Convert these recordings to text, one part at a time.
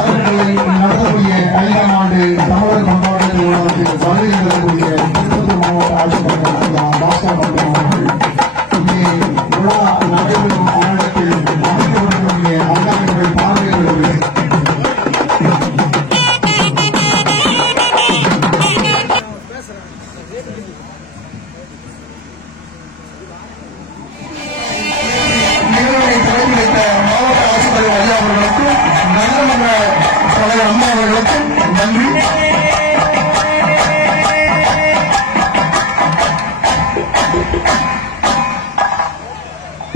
நடத்தக்கூடிய 5ஆம் ஆண்டு தமிழர் பண்பாட்டு திருவிழாவில் வருகை தரக்கூடிய திருப்பத்தூர் மாவட்ட ஆட்சித்தலைவர் பாஸ்கர் அவர்கள் இங்கே விழா நடைபெறும் மாநிலத்தில் அமைக்கப்படக்கூடிய அங்காளிகள் பார்வையாளர்கள் மாவட்ட ஆட்சித்தலைவர் ஐயா அவர்களுக்கும் நகரமன்ற தலைவர் அம்மா அவர்களுக்கும் நன்றி.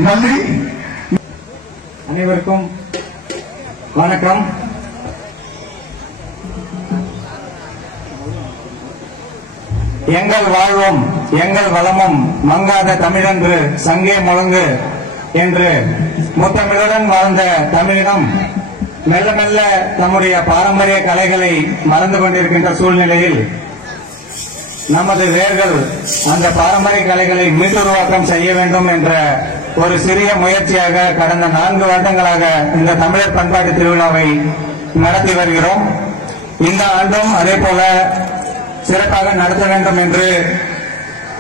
நன்றி. அனைவருக்கும் வணக்கம். எங்கள் வாழ்வும் எங்கள் வளமும் மங்காத தமிழன்று சங்கே முழங்கு என்று முத்தமிழுடன் வாழ்ந்த தமிழினம் மெல்ல மெல்ல நம்முடைய பாரம்பரிய கலைகளை மறந்து கொண்டிருக்கின்ற சூழ்நிலையில் நமது வேர்கள் அந்த பாரம்பரிய கலைகளை மீட்டுருவாக்கம் செய்ய வேண்டும் என்ற ஒரு சிறிய முயற்சியாக கடந்த 4 வருடங்களாக இந்த தமிழர் பண்பாட்டு திருவிழாவை நடத்தி வருகிறோம். இந்த ஆண்டும் அதே போல சிறப்பாக நடத்த வேண்டும் என்று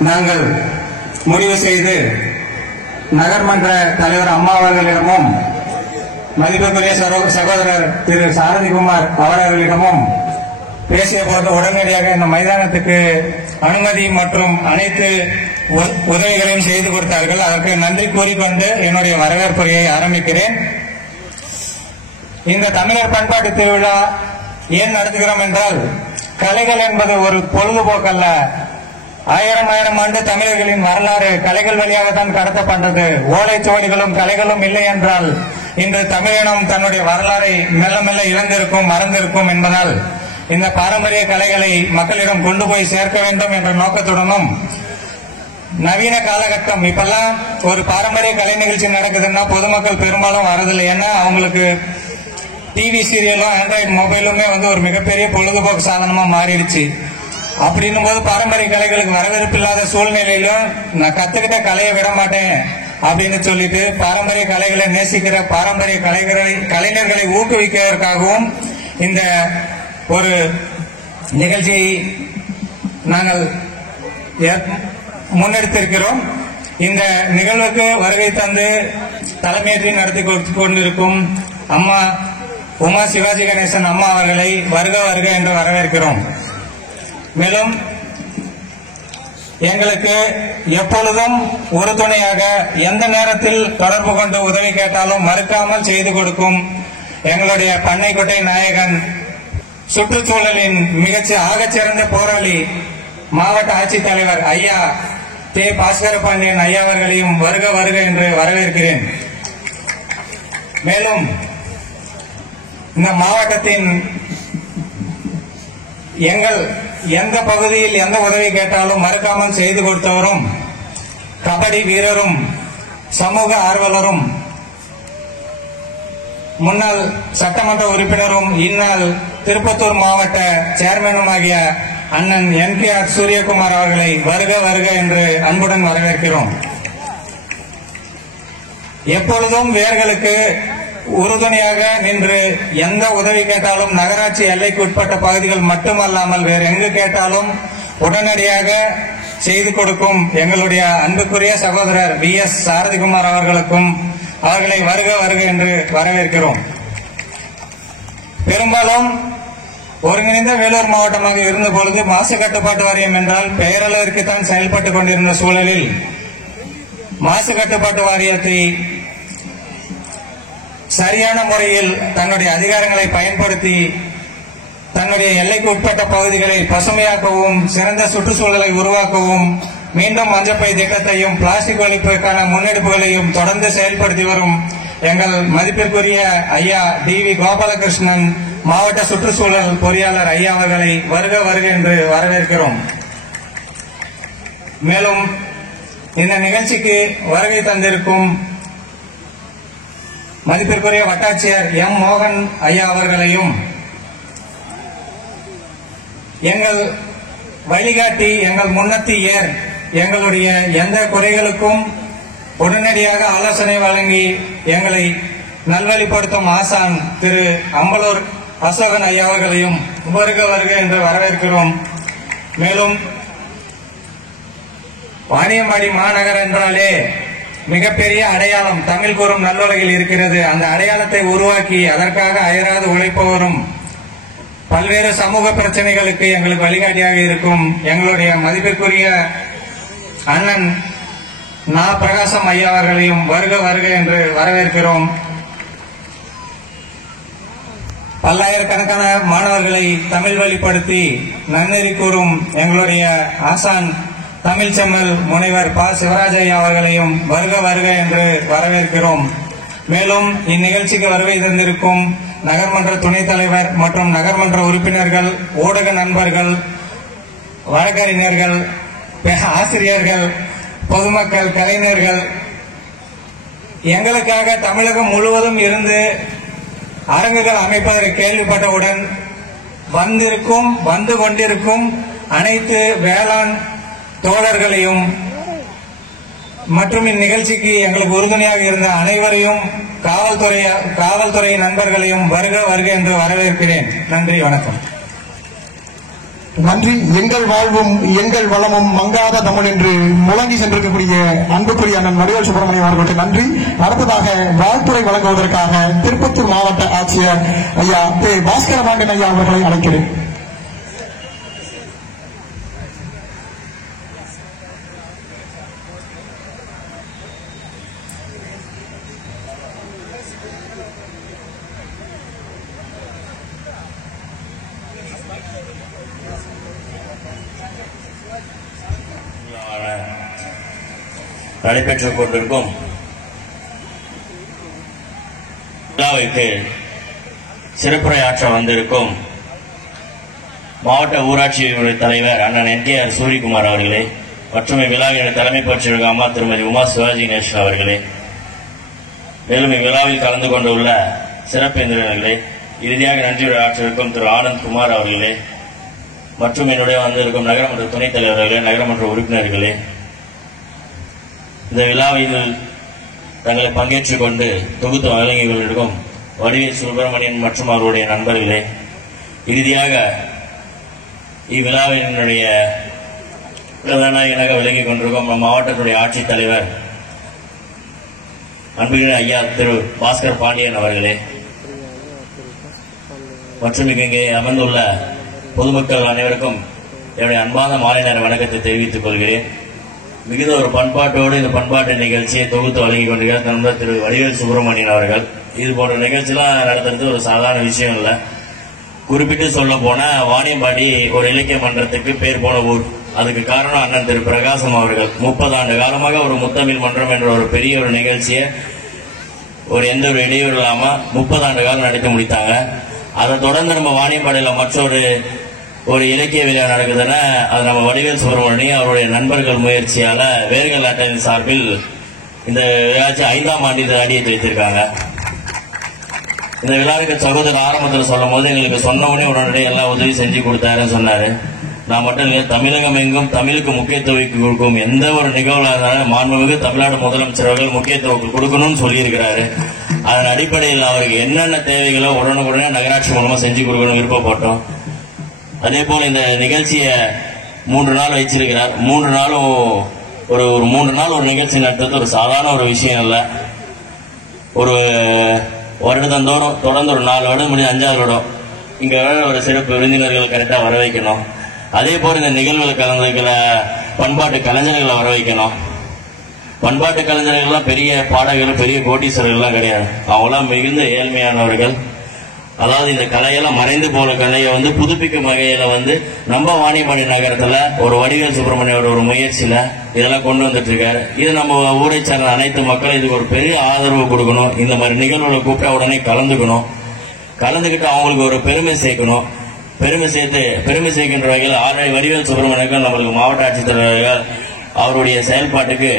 நாங்கள் முடிவு செய்து நகர்மன்ற தலைவர் அம்மா அவர்களிடமும் மதிப்புக்குரிய சகோதரர் திரு சாரதிகுமார் அவர்களிடமும் பேசிய போது உடனடியாக இந்த மைதானத்துக்கு அனுமதி மற்றும் அனைத்து உதவிகளையும் செய்து கொடுத்தார்கள். அதற்கு நன்றி கூறிக்கொண்டு என்னுடைய வரவேற்புரையை ஆரம்பிக்கிறேன். இந்த தமிழர் பண்பாட்டு திருவிழா ஏன் நடத்துகிறோம் என்றால், கலைகள் என்பது ஒரு பொழுதுபோக்கல்ல. 1000 ஆண்டு தமிழர்களின் வரலாறு கலைகள் வழியாகத்தான் கடத்தப்பட்டது. ஓலைச்சுவடிகளும் கலைகளும் இல்லை என்றால் இன்று தமிழினம் தன்னுடைய வரலாறை மெல்ல மெல்ல இழந்திருக்கும், மறந்திருக்கும் என்பதால் இந்த பாரம்பரிய கலைகளை மக்களிடம் கொண்டு போய் சேர்க்க வேண்டும் என்ற நோக்கத்துடனும், நவீன காலகட்டம் இப்பெல்லாம் ஒரு பாரம்பரிய கலை நிகழ்ச்சி நடக்குதுன்னா பொதுமக்கள் பெரும்பாலும் வரதில்லை. ஏன்னா அவங்களுக்கு டிவி சீரியலும் ஆண்ட்ராய்டு மொபைலுமே ஒரு மிகப்பெரிய பொழுதுபோக்கு சாதனமா மாறிடுச்சு. அப்படின்னும் போது பாரம்பரிய கலைகளுக்கு வரவேற்பு இல்லாத சூழ்நிலையிலும் நான் கத்துக்கிட்ட கலையை விட மாட்டேன் அப்படின்னு சொல்லிட்டு பாரம்பரிய கலைகளை நேசிக்கிற பாரம்பரிய கலைஞர்களை ஊக்குவிக்கிறதற்காகவும் இந்த ஒரு நிகழ்ச்சியை நாங்கள் முன்னெடுத்திருக்கிறோம். இந்த நிகழ்வுக்கு வருகை தந்து தலைமையேற்றி நடத்தி கொண்டிருக்கும் அம்மா உமா சிவாஜி கணேசன் அம்மா அவர்களை வருக வருக என்று வரவேற்கிறோம். மேலும் எங்களுக்கு எப்பொழுதும் உறுதுணையாக எந்த நேரத்தில் தொடர்பு கொண்டு உதவி கேட்டாலும் மறுக்காமல் செய்து கொடுக்கும் எங்களுடைய பண்ணைக்கோட்டை நாயகன், சுற்றுச்சூழலின் ஆகச்சிறந்த போராளி மாவட்ட ஆட்சித்தலைவர் ஐயா தே பாஸ்கர பாண்டியன் ஐயா அவர்களையும் வருக வருக என்று வரவேற்கிறேன். மேலும் இந்த மாவட்டத்தின் எங்கள் எந்த பகுதியில் எந்த உதவி கேட்டாலும் மறுக்காமல் செய்து கொடுத்தவரும், கபடி வீரரும், சமூக ஆர்வலரும், முன்னாள் சட்டமன்ற உறுப்பினரும், இந்நாள் திருப்பத்தூர் மாவட்ட சேர்மனும் ஆகிய அண்ணன் NKR சூரியகுமார் அவர்களை வருக வருக என்று அன்புடன் வரவேற்கிறோம். எப்பொழுதும் வேர்களுக்கு உறுதுணையாக நின்று எந்த உதவி கேட்டாலும் நகராட்சி எல்லைக்கு உட்பட்ட பகுதிகள் மட்டுமல்லாமல் வேறு எங்கு கேட்டாலும் உடனடியாக செய்து கொடுக்கும் எங்களுடைய அன்புக்குரிய சகோதரர் VS சாரதிகுமார் அவர்களுக்கும் அவர்களை வருக வருக என்று வரவேற்கிறோம். பெரும்பாலும் ஒருங்கிணைந்த வேலூர் மாவட்டமாக இருந்த பொழுது மாசு கட்டுப்பாட்டு வாரியம் என்றால் பெயரளவிற்குத்தான் செயல்பட்டுக் கொண்டிருந்த சூழலில் மாசு கட்டுப்பாட்டு வாரியத்தை சரியான முறையில் தன்னுடைய அதிகாரங்களை பயன்படுத்தி தன்னுடைய எல்லைக்கு உட்பட்ட பகுதிகளை பசுமையாக்கவும் சிறந்த சுற்றுச்சூழலை உருவாக்கவும் மீண்டும் மஞ்சப்பை திட்டத்தையும் பிளாஸ்டிக் ஒழிப்புக்கான முன்னெடுப்புகளையும் தொடர்ந்து செயல்படுத்தி வரும் எங்கள் மதிப்பிற்குரிய ஐயா டி.வி. கோபாலகிருஷ்ணன் மாவட்ட சுற்றுச்சூழல் பொறியாளர் ஐயா அவர்களை வருக வருக என்று வரவேற்கிறோம். மேலும் இந்த நிகழ்ச்சிக்கு வருகை தந்திருக்கும் மதிப்பிற்குரிய வட்டாட்சியர் எம். மோகன் ஐயா அவர்களையும் எங்கள் வழிகாட்டி எங்கள் முன்னத்தியர் எங்களுடைய எந்த குறைகளுக்கும் உடனடியாக ஆலோசனை வழங்கி எங்களை நல்வழிப்படுத்தும் ஆசான் திரு அம்பலூர் அசோகன் ஐயா அவர்களையும் வருக வருக என்று வரவேற்கிறோம். மேலும் வாணியம்பாடி மாநகர் என்றாலே மிகப்பெரிய அடையாளம் தமிழ் கூறும் நல்லுலகில் இருக்கிறது. அந்த அடையாளத்தை உருவாக்கி அதற்காக அயராது உழைப்பவரும் பல்வேறு சமூக பிரச்சனைகளுக்கு எங்களுக்கு வழிகாட்டியாக இருக்கும் எங்களுடைய மதிப்பிற்குரிய அண்ணன் நா. பிரகாசம் ஐயா அவர்களையும் வருக வருக என்று வரவேற்கிறோம். பல்லாயிரக்கணக்கான மாணவர்களை தமிழ் வழிப்படுத்தி நன்னெறி கூறும் எங்களுடைய ஆசான் தமிழ் செம்மல் முனைவர் ப. சிவராஜ் ஐயா அவர்களையும் வருக வருக என்று வரவேற்கிறோம். மேலும் இந்நிகழ்ச்சிக்கு வருகை தந்திருக்கும் நகர்மன்ற துணைத் தலைவர் மற்றும் நகர்மன்ற உறுப்பினர்கள், ஊடக நண்பர்கள், வழக்கறிஞர்கள், ஆசிரியர்கள், பொதுமக்கள், கலைஞர்கள், எங்களுக்காக தமிழகம் முழுவதும் இருந்து அரங்குகள் அமைப்பதற்கு கேள்விப்பட்டவுடன் வந்து கொண்டிருக்கும் அனைத்து வேளாண் தோழர்களையும் மற்றும் இந்நிகழ்ச்சிக்கு எங்களுக்கு உறுதுணையாக இருந்த அனைவரையும் காவல்துறை நண்பர்களையும் வருக வருக என்று வரவேற்கிறேன். நன்றி, வணக்கம். நன்றி. எங்கள் வாழ்வும் எங்கள் வளமும் மங்காத தமிழ் என்று முழங்கி சென்றிருக்கக்கூடிய அன்புக்குரிய அண்ணன் வடிவேல் சுப்பிரமணியம் அவர்களுக்கு நன்றி. அடுத்ததாக வாழ்த்துறை வழங்குவதற்காக திருப்பத்தூர் மாவட்ட ஆட்சியர் ஐயா பாஸ்கரபாண்டியன் ஐயா அவர்களை அழைக்கிறேன். நடைபெற்றுக் கொண்டிருக்கும் விழாவிற்கு சிறப்புரையாற்ற வந்திருக்கும் மாவட்ட ஊராட்சி தலைவர் அண்ணன் என்.கே.ஆர். சூரியகுமார் அவர்களே மற்றும் இவ்விழாவில் தலைமை பற்றியிருக்கும் அம்மா திருமதி உமா சிவாஜி கணேசன் அவர்களே, மேலும் இவ்விழாவில் கலந்து கொண்டுள்ள சிறப்பு விருந்தினர்களே, இறுதியாக நன்றியுரையாற்றிருக்கும் திரு ஆனந்த் குமார் அவர்களே மற்றும் என்னுடைய வந்திருக்கும் நகரமன்ற துணைத் தலைவர்களே, நகரமன்ற உறுப்பினர்களே, இந்த விழாவில் தங்களை பங்கேற்றுக் கொண்டு தொகுத்து வழங்கி கொண்டிருக்கும் வடிவேல் சுப்பிரமணியன் மற்றும் அவருடைய நண்பர்களே, இறுதியாக இவ்விழாவினுடைய கதாநாயகனாக விளங்கிக் கொண்டிருக்கும் மாவட்டத்துடைய ஆட்சித்தலைவர் அன்புகிற ஐயா திரு பாஸ்கர் பாண்டியன் அவர்களே மற்றும் இங்கே அமர்ந்துள்ள பொதுமக்கள் அனைவருக்கும் என்னுடைய அன்பான மாலை நேர வணக்கத்தை தெரிவித்துக் கொள்கிறேன். மிகுந்த ஒரு பண்பாட்டோடு இந்த பண்பாட்டு நிகழ்ச்சியை தொகுத்து வழங்கிக் கொண்டிருக்கிறார் நண்பர் திரு வடிவேல் சுப்பிரமணியன் அவர்கள். இது போன்ற நிகழ்ச்சியெல்லாம் நடத்துறது ஒரு சாதாரண விஷயம் இல்லை. குறிப்பிட்டு சொல்ல போன வாணியம்பாடி ஒரு இலக்கிய மன்றத்துக்கு பேர் போன ஊர். அதுக்கு காரணம் அண்ணன் திரு பிரகாசம் அவர்கள் 30 ஆண்டு காலமாக ஒரு முத்தமிழ் மன்றம் என்ற ஒரு பெரிய ஒரு நிகழ்ச்சியை எந்த ஒரு இடையூறு இல்லாம 30 ஆண்டு காலம் நடத்தி முடித்தாங்க. அதை தொடர்ந்து நம்ம வாணியம்பாடியில் மற்றொரு இலக்கிய விழா நடக்குதுன்னா அது நம்ம வடிவேல் சுப்பிரமணியம் அவருடைய நண்பர்கள் முயற்சியால வேர்கள் அட்டனின் சார்பில் இந்த விழாச்சி 5ஆம் ஆண்டு இந்த அடியை வைத்திருக்காங்க. இந்த விழாவுக்கு சகோதரர் ஆரம்பத்தில் சொல்லும் போது எங்களுக்கு சொன்ன உடனடியே எல்லாம் உதவி செஞ்சு கொடுத்தாருன்னு சொன்னாரு. நான் மட்டும் இல்லை, தமிழகம் எங்கும் தமிழுக்கு முக்கியத்துவம் கொடுக்கும் எந்த ஒரு நிகழ்வாக மாண்புமிகு தமிழ்நாடு முதலமைச்சர் அவர்கள் முக்கியத்துவம் கொடுக்கணும்னு சொல்லியிருக்கிறாரு. அதன் அடிப்படையில் அவருக்கு என்னென்ன தேவைகளோ உடனுக்குடனே நகராட்சி மூலமா செஞ்சு கொடுக்கணும் விருப்பப்பட்டோம். அதே போல இந்த நிகழ்ச்சியை 3 நாள் வச்சிருக்கிறார். 3 நாளும் ஒரு 3 நாள் ஒரு நிகழ்ச்சி நடத்துறது ஒரு சாதாரண ஒரு விஷயம் இல்லை. ஒரு வருடந்தோறும் தொடர்ந்து ஒரு 4 வருடம் முடிஞ்சு 5ஆவது வருடம் இங்க ஒரு சிறப்பு விருந்தினர்கள் கரெக்டா வர வைக்கணும். அதே போல இந்த நிகழ்வுகள் கலந்துக்கிற பண்பாட்டு கலைஞர்களை வர வைக்கணும். பண்பாட்டு கலைஞர்கள்லாம் பெரிய பாடகர்கள், பெரிய கோட்டீஸ்வரர்கள்லாம் கிடையாது. அவங்களாம் மிகுந்த ஏழ்மையானவர்கள். அதாவது இந்த கலையெல்லாம் மறைந்து போற கலையை புதுப்பிக்கும் வகையில நம்ம வாணியம்பாடி நகரத்துல ஒரு வடிவேல் சுப்பிரமணியோட ஒரு முயற்சியில இதெல்லாம் கொண்டு வந்துட்டு இருக்காரு. இது நம்ம ஊரை சார்ந்த அனைத்து மக்களும் இதுக்கு ஒரு பெரிய ஆதரவு கொடுக்கணும். இந்த மாதிரி நிகழ்வுகளை கூப்பிட்டா உடனே கலந்துக்கிட்டு அவங்களுக்கு ஒரு பெருமை சேர்க்கணும். பெருமை சேர்க்கின்ற வகையில் ஆல்ரெடி வடிவேல் சுப்பிரமணியக்கும் நம்மளுக்கு மாவட்ட ஆட்சித்தலைவர்கள் அவருடைய செயல்பாட்டுக்கு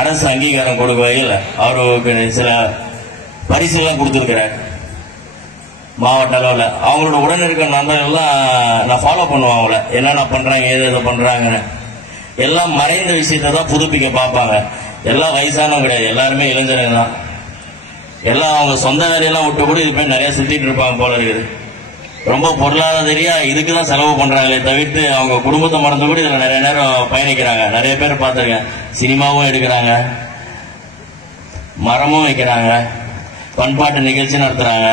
அரசு அங்கீகாரம் கொடுக்க வகையில் அவருக்கு சில பரிசுலாம் கொடுத்திருக்கிறார். மாவட்ட அளவில் அவங்களோட உடன் இருக்கிற நண்பர்கள்லாம் நான் ஃபாலோ பண்ணுவேன். அவங்கள என்னென்ன பண்றாங்க, எது பண்றாங்கன்னு எல்லாம் மறைந்த விஷயத்தை தான் புதுப்பிக்க பார்ப்பாங்க. எல்லாம் வயசானவங்க கிடையாது, எல்லாருமே இளைஞர்கள் தான். எல்லாம் அவங்க சொந்த வேலையெல்லாம் விட்டு கூட இது போய் நிறைய சுத்திட்டு இருப்பாங்க போல இருக்குது. ரொம்ப பொருளாதாரியா இதுக்குதான் செலவு பண்றாங்களே தவிர்த்து அவங்க குடும்பத்தை மறந்து கூட இதுல நிறைய நேரம் பயணிக்கிறாங்க. நிறைய பேர் பார்த்திருக்கேன். சினிமாவும் எடுக்கிறாங்க, மரமும் வைக்கிறாங்க, பண்பாட்டு நிகழ்ச்சி நடத்துறாங்க.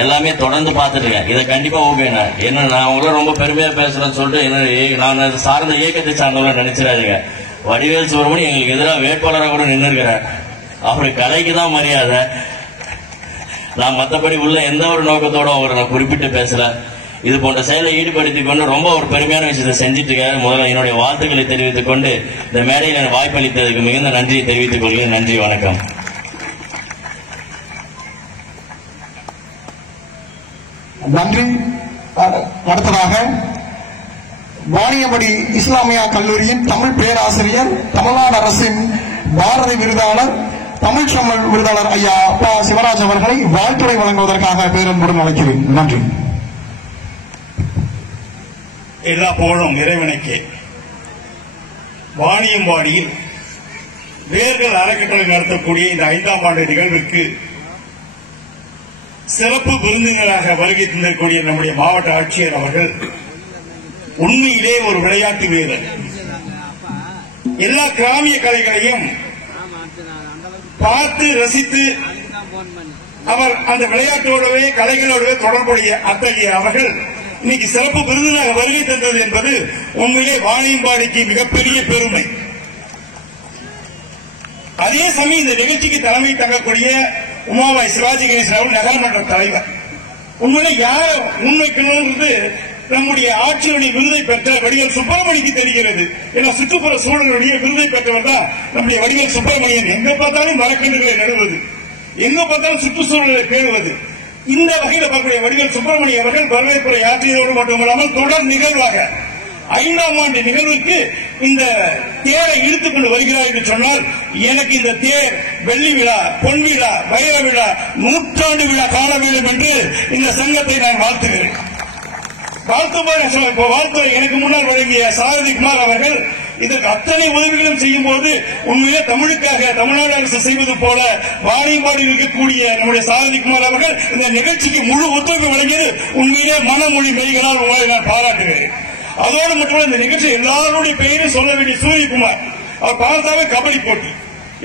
எல்லாமே தொடர்ந்து பார்த்துட்டு இருக்கேன். இதை கண்டிப்பா ஓகேண்ணா. என்ன நான் அவங்கள ரொம்ப பெருமையா பேசுறேன்னு சொல்லிட்டு என்ன நான் சார்ந்த இயக்கத்தை சார்ந்தவங்க நினைச்சிடாதீங்க. வடிவேல் சுப்பிரமணியம் எங்களுக்கு எதிராக வேட்பாளராக கூட நின்று இருக்கிறார். அவரு கலைக்கு தான் மரியாதை. நான் மற்றபடி உள்ள எந்த ஒரு நோக்கத்தோட அவரை நான் குறிப்பிட்டு பேசல. இது போன்ற செயலை ஈடுபடுத்திக் கொண்டு ரொம்ப ஒரு பெருமையான விஷயத்தை செஞ்சுட்டு இருக்காரு. முதல்ல என்னுடைய வாழ்த்துக்களை தெரிவித்துக் கொண்டு இந்த மேடையில் எனக்கு வாய்ப்பளித்ததுக்கு மிகுந்த நன்றியை தெரிவித்துக் கொள்கிறேன். நன்றி, வணக்கம். நன்றி. அடுத்ததாக வாணியம்பாடி இஸ்லாமியா கல்லூரியின் தமிழ் பேராசிரியர், தமிழ்நாடு அரசின் பாரதி விருதாளர், தமிழ் சமல் விருதாளர் ஐயா அப்பா சிவராஜ் அவர்களை வாழ்த்துரை வழங்குவதற்காக பேரன்புடன் அழைக்கிறேன். நன்றி. எல்லா புகழும் இறைவனுக்கு. வாணியம்பாடியில் வேர்கள் அறக்கட்டளை நடத்தக்கூடிய இந்த 5ஆம் ஆண்டு நிகழ்வுக்கு சிறப்பு விருந்தினராக வருகை தந்திருக்கக்கூடிய நம்முடைய மாவட்ட ஆட்சியர் அவர்கள் உண்மையிலே ஒரு விளையாட்டு வீரர். எல்லா கிராமிய கலைகளையும் பார்த்து ரசித்து அவர் அந்த விளையாட்டோடவே கலைகளோடவே தொடர்புடைய அத்தகைய அவர்கள் இன்னைக்கு சிறப்பு விருந்தினராக வருகை தந்தது என்பது உண்மையிலே வாணியம்பாடிக்கு மிகப்பெரிய பெருமை. அதே சமயம் இந்த நிகழ்ச்சிக்கு தலைமை தங்கக்கூடிய உமாபாய் சிவாஜி கணேசன் அவர்கள் நகரமன்ற தலைவர். உண்மையிலே யார் முன்வைக்கணும்ன்றது நம்முடைய ஆட்சியுடைய விருதை பெற்ற வடிவேல் சுப்பிரமணியனுக்கு தெரிகிறது. ஏன்னா சுற்றுப்புற சூழலுடைய விருதை பெற்றவர் தான் நம்முடைய வடிவேல் சுப்பிரமணியன். எங்க பார்த்தாலும் மரக்கன்றுகளை நடுவது, எங்க பார்த்தாலும் சுற்றுச்சூழலை பேணுவது. இந்த வகையில் பார்க்கக்கூடிய வடிவேல் சுப்பிரமணியன் அவர்கள் வரவேற்புரை ஆற்றியதோடு மட்டுமல்லாமல் தொடர் நிகழ்வாக 5ஆம் ஆண்டு நிகழ்வுக்கு இந்த தேரை இழுத்துக் கொண்டு வருகிறார் என்று சொன்னால் எனக்கு இந்த தேர் வெள்ளி விழா, பொன் விழா, வைர விழா, 100ஆண்டு விழா காண வேண்டும் என்று இந்த சங்கத்தை நான் வாழ்த்துகிறேன். வாழ்த்துறை எனக்கு முன்னால் வழங்கிய சாரதி குமார் அவர்கள் இதற்கு அத்தனை உதவிகளும் செய்யும் போது உண்மையிலே தமிழுக்காக தமிழ்நாடு அரசு செய்வது போல வாணியம்பாடியில் இருக்கக்கூடிய நம்முடைய சாரதி குமார் அவர்கள் இந்த நிகழ்ச்சிக்கு முழு ஒத்துழைப்பு வழங்கியது உண்மையிலே மனமொழி மெய்களால் உங்களை நான் பாராட்டுகிறேன். அதோடு மட்டும் இந்த நிகழ்ச்சி எல்லாருடைய பெயரும் சொல்ல வேண்டிய சூரியகுமார் அவர் பார்த்தாவே கபடி போட்டி,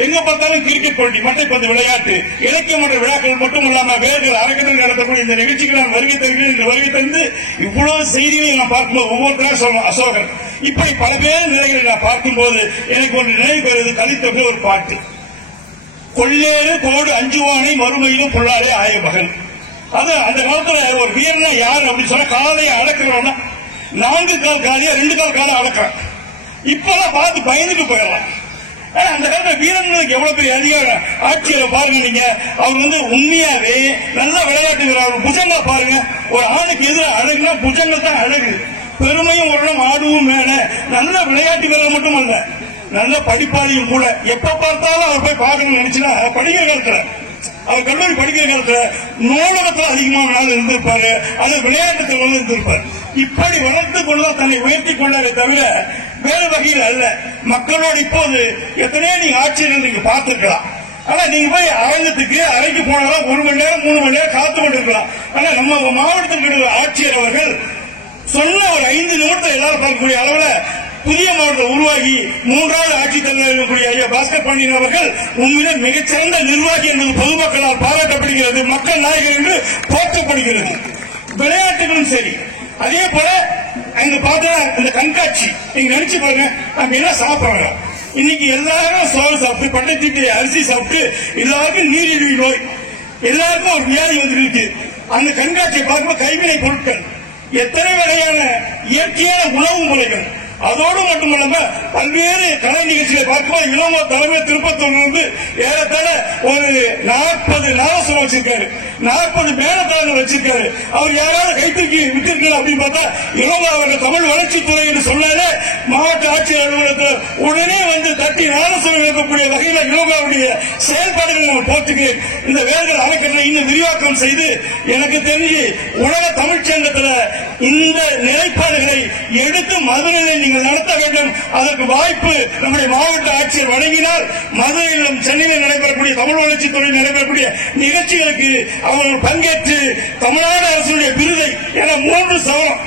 எங்க பார்த்தாலும் கிரிக்கெட் போட்டி, மட்டைப்பந்து விளையாட்டு, இலக்கிய மன்ற விழாக்கள் மட்டும் இல்லாம வேர்கள் அறக்கட்டளை நடத்தக்கூடிய இந்த நிகழ்ச்சிக்கு நான் வருகை தருகிறேன். இந்த வருகை தந்து இவ்வளவு செய்திகளை நான் பார்க்கும்போது ஒவ்வொருத்தராக சொல்லுவோம் அசோகன், இப்படி பல பேர் நிலைகளை நான் பார்க்கும்போது எனக்கு ஒன்று நினைவு வருவது தனித்தொகை ஒரு பாட்டு. கொள்ளேறு கோடு அஞ்சுவானை மறுமையிலும் பொள்ளாதே ஆய மகள். அது அந்த காலத்துல ஒரு வீரனா யார் அப்படின்னு சொன்னா காலையை அடக்கிறோம்னா 4 கால் காலையா 2 கால் காலை அடக்கிறான். இப்பெல்லாம் பார்த்து பயந்துட்டு போயிடலாம். அந்த காலத்துல வீரர்களுக்கு எவ்வளவு பெரிய அதிகாரம். ஆட்சியில பாருங்க நீங்க, அவர் உண்மையாவே நல்ல விளையாட்டு வீரர். புஜங்கா பாருங்க, ஒரு ஆணுக்கு எதிராக அழகுனா புஜங்கள் தான் அழகு. பெருமையும் ஒரு இடம் ஆடுவும் மேல நல்ல விளையாட்டு வீரர் மட்டும் அல்ல, நல்ல படிப்பாளியும் கூட. எப்ப பார்த்தாலும் அவர் போய் பார்க்கணும்னு நினைச்சுன்னா படிக்கிற காலத்துல, அவர் கல்லூரி படிக்கிற காலத்துல நூலகத்துல அதிகமாக நாள் இருந்திருப்பாரு, அது விளையாட்டுல இருந்திருப்பாரு. இப்படி வளர்த்து கொண்டுதான் தன்னை உயர்த்தி கொண்டாரே தவிர வேறு வகையில் அல்ல. மக்களோடு இப்போது எத்தனையோ நீங்க ஆட்சியர்கள் நீங்க பார்த்திருக்கலாம். ஆனா நீங்க போய் அரங்கத்துக்கு அறைக்கு போனாலும் 1 மணி நேரம் 3 மணி நேரம் காத்து கொண்டிருக்கலாம். ஆனா நம்ம மாவட்டத்திற்கு ஆட்சியர் அவர்கள் சொன்ன ஒரு 5 நிமிடத்தை எல்லாரும் பார்க்கக்கூடிய அளவுல புதிய மாவட்டம் உருவாகி 3வது ஆட்சித்தலைவர் இருக்கக்கூடிய ஐயா பாஸ்கர் பாண்டியன் அவர்கள் உண்மையிலே மிகச்சிறந்த நிர்வாகி என்பது பொதுமக்களால் பாராட்டப்படுகிறது, மக்கள் நாயகர் என்று போற்றப்படுகிறது. விளையாட்டுகளும் சரி. அதே போல அங்க பார்த்தா இந்த கண்காட்சி நீங்க நினைச்சு பாருங்க, நம்ம என்ன சாப்பிடுறாங்க. இன்னைக்கு எல்லாரும் சோறு சாப்பிட்டு பட்டத்தீட்டு அரிசி சாப்பிட்டு எல்லாருக்கும் நீரிழிவு நோய், எல்லாருக்கும் ஒரு வியாதி வந்துருக்கு. அந்த கண்காட்சியை பார்க்கும்போது கைவினை பொருட்கள், எத்தனை வகையான இயற்கையான உணவு முறைகள், அதோடு மட்டுமல்லாம பல்வேறு கலை நிகழ்ச்சிகளை பார்க்கும்போது இளமோ தலைமை திருப்பத்தூர் ஏறத்தாழ ஒரு 40 நாதஸ்வரம் வச்சிருக்காரு, 40 மேலத்தாளங்கள் வச்சிருக்காரு. அவர் யாராவது கைத்தூக்கி விட்டிருக்காரு அப்படின்னு பார்த்தா இளமோ அவர்கள் தமிழ் வளர்ச்சித்துறை என்று சொன்னாலே மாவட்ட ஆட்சியர் அலுவலகத்தில் உடனே வந்து தட்டி நாதஸ்வரம் இருக்கக்கூடிய வகையில் இளமோவுடைய செயல்பாடுகளை நான் போற்றுகிறேன். இந்த வேர்கள் அணைக்கட்டளை இன்னும் விரிவாக்கம் செய்து எனக்கு தெரிஞ்சு உலக தமிழ்ச்சங்கத்தில் இந்த நிலைப்பாடுகளை எடுத்து மதுரையில் நீங்கள் நடத்த வேண்டும். அதற்கு வாய்ப்பு நம்முடைய மாவட்ட ஆட்சியர் வழங்கினால் மதுரையிலும் சென்னையில் நடைபெறக்கூடிய தமிழ் வளர்ச்சித்துறை நடைபெறக்கூடிய நிகழ்ச்சிகளுக்கு அவர்கள் பங்கேற்று தமிழ்நாடு அரசுடைய விருதை என 3 சவரம்,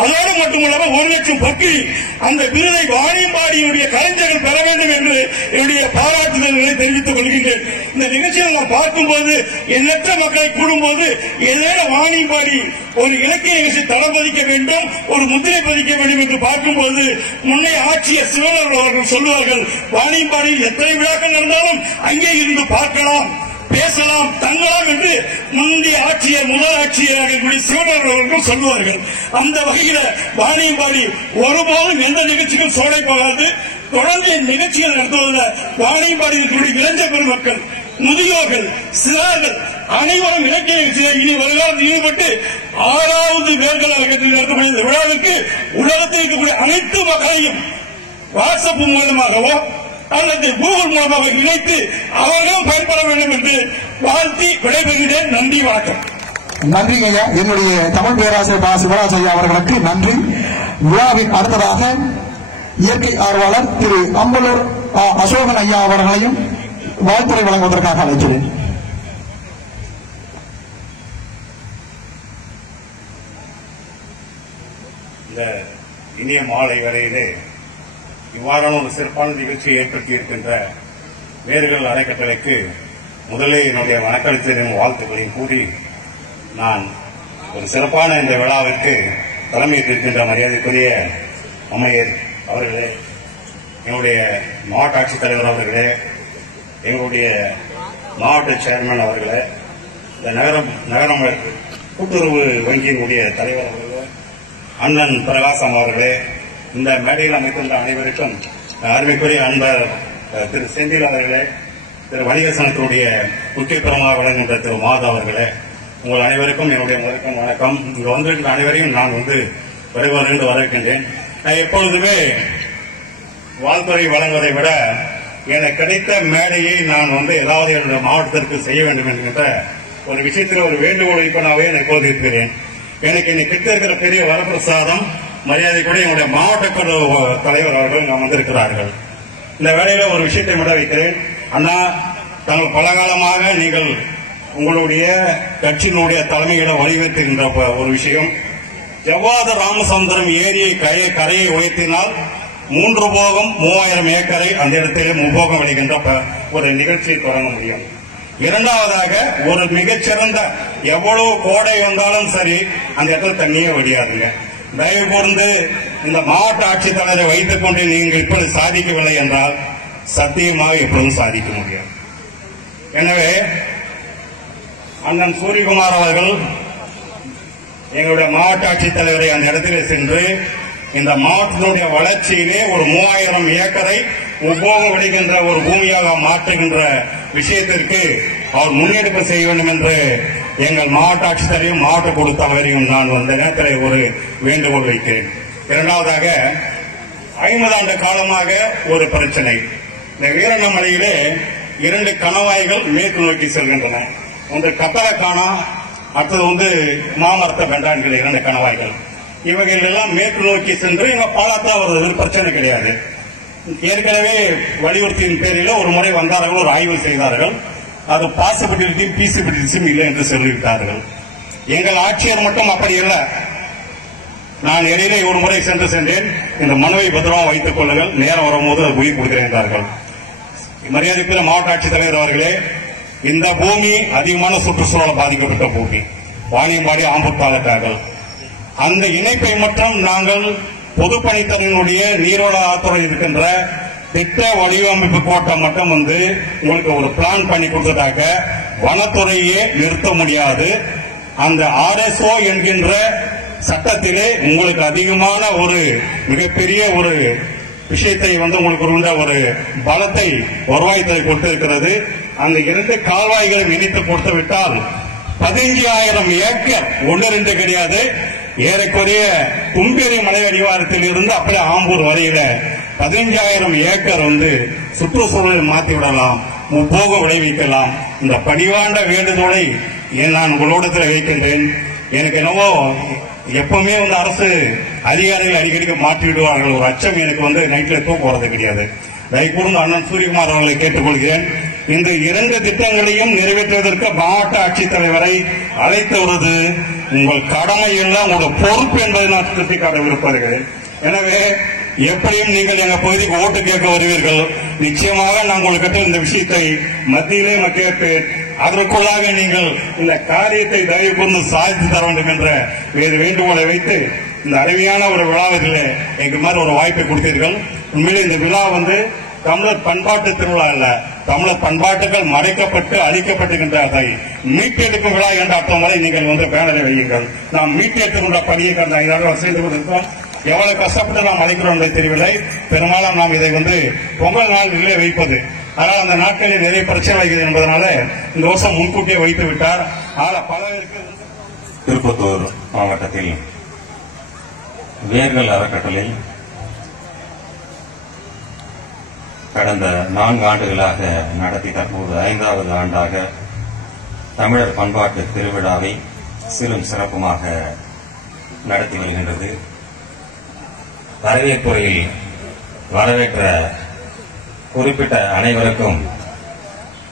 அதோடு மட்டுமல்லாமல் 1 லட்சம் பக்கிரி அந்த விருதை வாணியம்பாடியுடைய கலைஞர்கள் பெற வேண்டும் என்று என்னுடைய பாராட்டுதல்களை தெரிவித்துக் கொள்கின்றேன். இந்த நிகழ்ச்சியை நாம் பார்க்கும்போது எண்ணற்ற மக்களை கூடும்போது ஏதேனும் வாணியம்பாடி ஒரு இலக்கிய நிகழ்ச்சி தடம் பதிக்க வேண்டும், ஒரு முத்திரை பதிக்க வேண்டும் என்று பார்க்கும்போது முன்னைய ஆட்சியர் சிவன் அவர்கள் சொல்லுவார்கள், வாணியம்பாடியில் எத்தனை விழாக்கள் நடந்தாலும் அங்கே இருந்து பார்க்கலாம், பேசலாம், தங்கலாம் என்று முந்தைய ஆட்சியர் முதல் ஆட்சியராக சிவனர் அவர்கள் சொல்லுவார்கள். அந்த வகையில் வாணியம்பாடி ஒருபோதும் எந்த நிகழ்ச்சிக்கும் சோடை போகாது. தொடர்ந்து நிகழ்ச்சிகள் நடத்துவதில் வாணியம்பாடியில் இளைஞர் பெருமக்கள், முதியோர்கள், சிறார்கள் அனைவரும் இலக்கிய நிகழ்ச்சியில் இனி வருகாலத்தில் ஈடுபட்டு 6வது வேர்கள் அரங்கத்தில் நடத்தக்கூடிய இந்த விழாவிற்கு உலகத்தில் இருக்கக்கூடிய அனைத்து மக்களையும் வாட்ஸ்அப் மூலமாகவோ அல்லது கூகுள் மூலமாக இணைத்து அவர்களும் பயன்பட வேண்டும் என்று வாழ்த்தி விடைபெறுகிறேன். நன்றி, வணக்கம். நன்றிங்க ஐயா. என்னுடைய தமிழ் பேராசிரியர் பா சிவராஜ் ஐயா அவர்களுக்கு நன்றி. விழாவின் அடுத்ததாக இயற்கை ஆர்வலர் திரு அம்பலூர் அசோகன் ஐயா அவர்களையும் வாழ்த்துறை வழங்குவதற்காக அழைக்கிறேன். இந்த இனிய மாலை வரையிலே இவ்வாறான ஒரு சிறப்பான நிகழ்ச்சியை ஏற்படுத்தி இருக்கின்ற வேர்கள் அறக்கட்டளைக்கு முதலில் என்னுடைய வணக்கத்தையும் வாழ்த்துக்களையும் கூறி, நான் ஒரு சிறப்பான இந்த விழாவிற்கு தலைமையேற்றிருக்கின்ற மரியாதைக்குரிய அம்மையர் அவர்களே, எங்களுடைய மாவட்ட ஆட்சித்தலைவர் அவர்களே, எங்களுடைய மாவட்ட சேர்மன் அவர்களே, இந்த நகரம் கூட்டுறவு வங்கியினுடைய தலைவர் அவர்களே, அண்ணன் பிரகாசம் அவர்களே, இந்த மேடையில் அமைத்துள்ள அனைவருக்கும் அருமைக்குரிய அன்பர் திரு செந்தில் அவர்களே, திரு வணிக சங்கத்தினுடைய முக்கிய பெருமாக வழங்குகின்ற திரு மாதா அவர்களே, உங்கள் அனைவருக்கும் என்னுடைய முதற்கும் வணக்கம். இங்கு வந்திருக்கிற அனைவரையும் நான் வருவதென்று வரவேற்கின்றேன். நான் எப்பொழுதுமே வாழ்த்துறை வழங்குவதை விட எனக்கு கிடைத்த மேடையை நான் ஏதாவது என்னுடைய மாவட்டத்திற்கு செய்ய வேண்டும் என்கின்ற ஒரு விஷயத்தில் ஒரு வேண்டுகோள் வைப்பனாவே நான் இப்போது இருக்கிறேன். எனக்கு இன்னைக்கு கிட்ட இருக்கிற பெரிய வரப்பிரசாதம் மரியாதைக்குரிய என்னுடைய மாவட்ட தலைவர் அவர்கள் நாம் வந்திருக்கிறார்கள். இந்த வேளையில ஒரு விஷயத்தை விட வைக்கிறேன். அண்ணா, தாங்கள் பலகாலமாக நீங்கள் உங்களுடைய கட்சியினுடைய தலைமையிட வலியுறுத்துகின்ற ஒரு விஷயம், ஜவ்வாத ராமசமுத்திரம் ஏரியை கரையை உயர்த்தினால் 3 போகம் 3000 ஏக்கரை அந்த இடத்திலே முப்போகம் விளைகின்ற ஒரு நிகழ்ச்சியை தொடங்க முடியும். இரண்டாவதாக, ஒரு மிகச்சிறந்த எவ்வளவு கோடை வந்தாலும் சரி அந்த இடத்துல தண்ணியே வடியாதுங்க. தயவு கூர்ந்து இந்த மாவட்ட ஆட்சித்தலைவரை வைத்துக் கொண்டு நீங்கள் இப்பொழுது சாதிக்கவில்லை என்றால் சத்தியமாக எப்பொழுதும் சாதிக்க முடியாது. எனவே அண்ணன் சூரியகுமார் அவர்கள் எங்களுடைய மாவட்ட ஆட்சித்தலைவரை அந்த இடத்திலே சென்று இந்த மாவட்டத்தினுடைய வளர்ச்சியிலே ஒரு 3000 ஏக்கரை உபோகம் விடுகின்ற ஒரு பூமியாக மாற்றுகின்ற விஷயத்திற்கு அவர் முன்னெடுப்பு செய்ய வேண்டும் என்று எங்கள் மாவட்ட ஆட்சித்தலைவரையும் மாவட்ட குழு தலைவரையும் நான் இந்த நேரத்தில் ஒரு வேண்டுகோள் வைக்கிறேன். இரண்டாவதாக, 50 ஆண்டு காலமாக ஒரு பிரச்சனை. இந்த வீரண்ணமலையிலே 2 கணவாய்கள் மேற்கு நோக்கி செல்கின்றன. ஒன்று கத்தலக்கானா, அடுத்தது மாமரத்த வெண்டான்கள் 2 கணவாய்கள். இவைகள் எல்லாம் மேற்கு நோக்கி சென்று இவங்க பாலாத்தா வருவது பிரச்சனை கிடையாது. ஏற்கனவே வலியுறுத்தியின் பேரில் ஒரு முறை வந்தார்கள், ஒரு ஆய்வு செய்தார்கள். அது பாசிபிலிட்டியும் பீசிபிலிட்டியும் இல்லை என்று சொல்லிவிட்டார்கள். எங்கள் ஆட்சியர் மட்டும் அப்படி இல்லை. நான் இடையிலே ஒரு முறை சென்றேன். இந்த மனுவை பத்திரமா வைத்துக் கொள்ளுங்கள், நேரம் வரும்போது அது உயிர் கொடுக்கிறேன் என்றார்கள். மரியாதைக்குரிய மாவட்ட ஆட்சித்தலைவர் அவர்களே, இந்த பூமி அதிகமான சுற்றுச்சூழல் பாதிக்கப்பட்ட பூமி. வாணியம்பாடி ஆம்பூர் தாலுக்காக்கள். அந்த இணைப்பை மட்டும் நாங்கள் பொதுப்பணித்துறையினுடைய நீரோட ஆத்துறை இருக்கின்ற திட்ட வடிவமைப்பு கோட்டம் மட்டும் உங்களுக்கு ஒரு பிளான் பண்ணி கொடுத்ததாக வனத்துறையே நிறுத்த முடியாது. அந்த RSO என்கின்ற சட்டத்திலே உங்களுக்கு அதிகமான ஒரு மிகப்பெரிய ஒரு விஷயத்தை உங்களுக்கு இருந்த ஒரு பலத்தை வருவாய்த்துறை கொடுத்திருக்கிறது. அந்த 2 கால்வாய்களும் இணைத்து கொடுத்து விட்டால் 15,000 ஏக்கர் 1-2 கிடையாது, ஏறக்குறைய தும்பேரி மலை அடிவாரத்தில் இருந்து அப்படியே ஆம்பூர் வரையில 15,000 ஏக்கர் சுற்றுச்சூழலை மாற்றி விடலாம், முப்போக விளைவிக்கலாம். இந்த பணிவாண்ட வேண்டுதலை நான் உங்களோடத்தில் வைக்கின்றேன். எனக்கு என்னவோ எப்பவுமே அரசு அதிகாரிகள் அடிக்கடிக்கு மாற்றி விடுவார்கள், ஒரு அச்சம் எனக்கு நைட்ல தூக்கம் வரது கிடையாது. தயவுகூர்ந்து அண்ணன் சூரியகுமார் அவர்களை கேட்டுக்கொள்கிறேன். இந்த 2 திட்டங்களையும் நிறைவேற்றுவதற்கு மாவட்ட ஆட்சித்தலைவரை அழைத்து வருவது உங்கள் கடமை எல்லாம் உங்களோட பொறுப்பு என்பதை நான் சுட்டிக்காட்ட விரும்புகிறேன். எனவே எப்படியும் நீங்கள் எங்க பகுதிக்கு ஓட்டு கேட்க வருவீர்கள். நிச்சயமாக நான் உங்கள்கிட்ட இந்த விஷயத்தை மத்தியிலே கேட்பேன். அதற்குள்ளாக நீங்கள் இந்த காரியத்தை தயவு கூர்ந்து சாதித்து தர வேண்டும் என்ற வேறு வேண்டுகோளை வைத்து இந்த அருமையான ஒரு விழாவில் எங்க மாதிரி ஒரு வாய்ப்பை கொடுத்தீர்கள். உண்மையிலே இந்த விழா தமிழர் பண்பாட்டு திருவிழா அல்ல, தமிழர் பண்பாட்டுகள் மறைக்கப்பட்டு அழிக்கப்பட்டுகின்ற அதை மீட்டெடுக்கும் விழா என்ற அர்த்தம் வரை நீங்கள் பேனரை வையுங்கள். நாம் மீட்டெடுக்கின்ற பணியை கடந்த 5 ஆண்டுகள் செய்து கொண்டிருக்கிறோம். எவ்வளவு கஷ்டப்பட்டு நாம் அழைக்கிறோம் என்பதை தெரியவில்லை. பெரும்பாலும் நாம் இதை பொங்கல் நாளிலே வைப்பது, ஆனால் அந்த நாட்களில் நிறைய பிரச்சனை வைக்கிறது என்பதனால இந்த வருஷம் முன்கூட்டியே வைத்து விட்டார். பல திருப்பத்தூர் மாவட்டத்தில் வேர்கள் அறக்கட்டளை கடந்த 4 ஆண்டுகளாக நடத்தி தற்போது 5வது ஆண்டாக தமிழர் பண்பாட்டு திருவிழாவை சிறும் சிறப்புமாக நடத்தி வருகின்றது. வரவேற்புரையில் வரவேற்ற குறிப்பிட்ட அனைவருக்கும்,